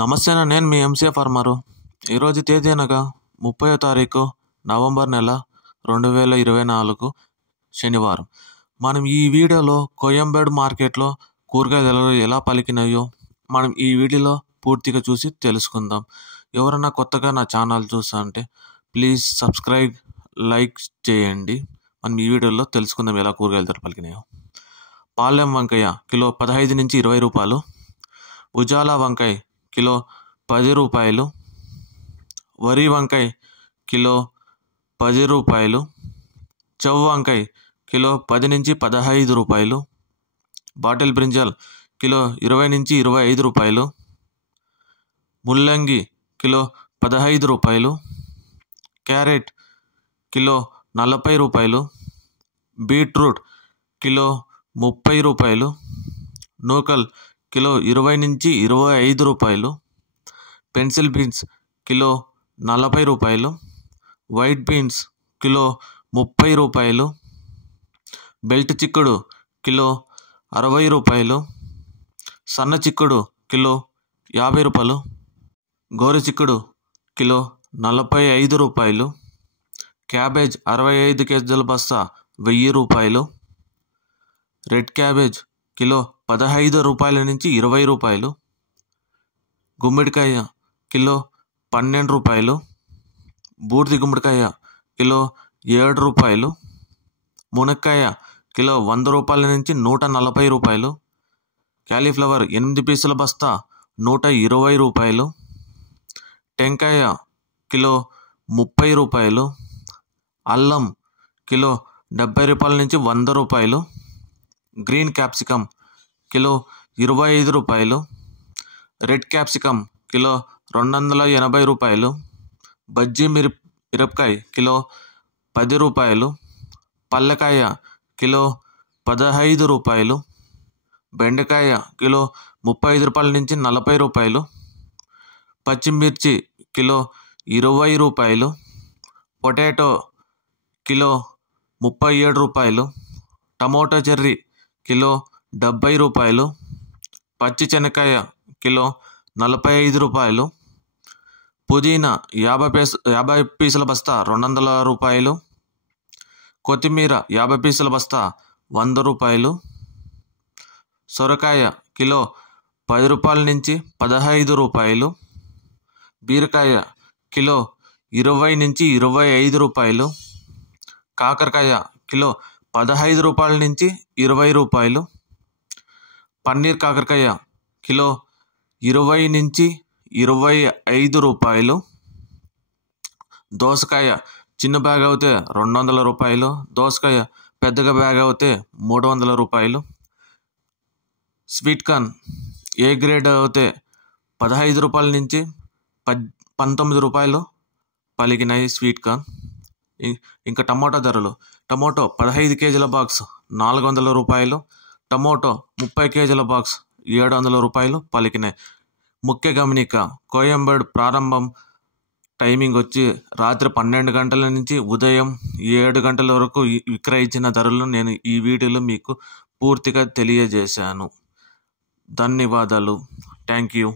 నమస్తే అన్న, నేను మీ ఎంసీఏ ఫార్మరు. ఈరోజు తేదీ అనగా 30వ తారీఖు నవంబర్ నెల 2024 శనివారం. మనం ఈ వీడియోలో కోయంబేడు మార్కెట్లో కూరగాయల ధరలు ఎలా పలికినాయో మనం ఈ వీడియోలో పూర్తిగా చూసి తెలుసుకుందాం. ఎవరన్నా కొత్తగా నా ఛానల్ చూస్తా అంటే ప్లీజ్ సబ్స్క్రైబ్, లైక్ చేయండి. మనం ఈ వీడియోలో తెలుసుకుందాం ఎలా కూరగాయల ధరలు పలికినాయో. పాలెం వంకాయ కిలో 15 నుంచి 20 రూపాయలు. ఉజాలా వంకాయ కిలో 10 రూపాయలు. వరి వంకాయ కిలో 10 రూపాయలు. చౌ వంకాయ కిలో 10 నుంచి 15 రూపాయలు. బాటిల్ బ్రింజాల్ కిలో 20 నుంచి 25 రూపాయలు. ముల్లంగి కిలో 15 రూపాయలు. క్యారెట్ కిలో 40 రూపాయలు. బీట్రూట్ కిలో 30 రూపాయలు. నూకల్ కిలో 20 నుంచి 25 రూపాయలు. పెన్సిల్ బీన్స్ కిలో 40 రూపాయలు. వైట్ బీన్స్ కిలో 30 రూపాయలు. బెల్ట్ చిక్కుడు కిలో 60 రూపాయలు. సన్న చిక్కుడు కిలో 50 రూపాయలు. గోరు చిక్కుడు కిలో 45 రూపాయలు. క్యాబేజ్ 65 కేజీల బస్తా 1000 రూపాయలు. రెడ్ క్యాబేజ్ కిలో 15 రూపాయల నుంచి 20 రూపాయలు. గుమ్మడికాయ కిలో 12 రూపాయలు. బూర్ది గుమ్మడికాయ కిలో 7 రూపాయలు. మునక్కాయ కిలో 100 రూపాయల నుంచి 140 రూపాయలు. క్యాలీఫ్లవర్ 8 పీసుల బస్తా 120 రూపాయలు. టెంకాయ కిలో 30 రూపాయలు. అల్లం కిలో 70 రూపాయల నుంచి 100 రూపాయలు. గ్రీన్ క్యాప్సికమ్ కిలో 25 రూపాయలు. రెడ్ క్యాప్సికమ్ కిలో 280 రూపాయలు. బజ్జీ మిరపకాయ కిలో 10 రూపాయలు. పల్లకాయ కిలో 15 రూపాయలు. బెండకాయ కిలో 35 రూపాయల నుంచి 40 రూపాయలు. పచ్చిమిర్చి కిలో 20 రూపాయలు. పొటాటో కిలో 37 రూపాయలు. టమోటా చెర్రీ కిలో 70 రూపాయలు. పచ్చి శనక్కాయ కిలో 45 రూపాయలు. పుదీనా 50 పీసుల బస్తా 200 రూపాయలు. కొత్తిమీర 50 పీసుల బస్తా 100 రూపాయలు. సొరకాయ కిలో 10 రూపాయల నుంచి 15 రూపాయలు. బీరకాయ కిలో 20 నుంచి 25 రూపాయలు. కాకరకాయ కిలో 15 రూపాయల నుంచి 20 రూపాయలు. పన్నీర్ కాకరకాయ కిలో 20 నుంచి 25 రూపాయలు. దోసకాయ చిన్న బ్యాగ్ అయితే 200 రూపాయలు. దోసకాయ పెద్దగా బ్యాగ్ అయితే 300 రూపాయలు. స్వీట్ కార్న్ ఏ గ్రేడ్ అయితే 15 రూపాయల నుంచి 19 రూపాయలు పలికినాయి స్వీట్ కార్న్. ఇంకా టమోటా ధరలు. టమోటో 15 కేజీల బాక్స్ 400 రూపాయలు. టమోటో 30 కేజీల బాక్స్ 700 రూపాయలు పలికినాయి. ముఖ్య గమనిక, కోయంబేడు ప్రారంభం టైమింగ్ వచ్చి రాత్రి 12 గంటల నుంచి ఉదయం 7 గంటల వరకు విక్రయించిన ధరలు నేను ఈ వీడియోలో మీకు పూర్తిగా తెలియజేశాను. ధన్యవాదాలు. Thank you.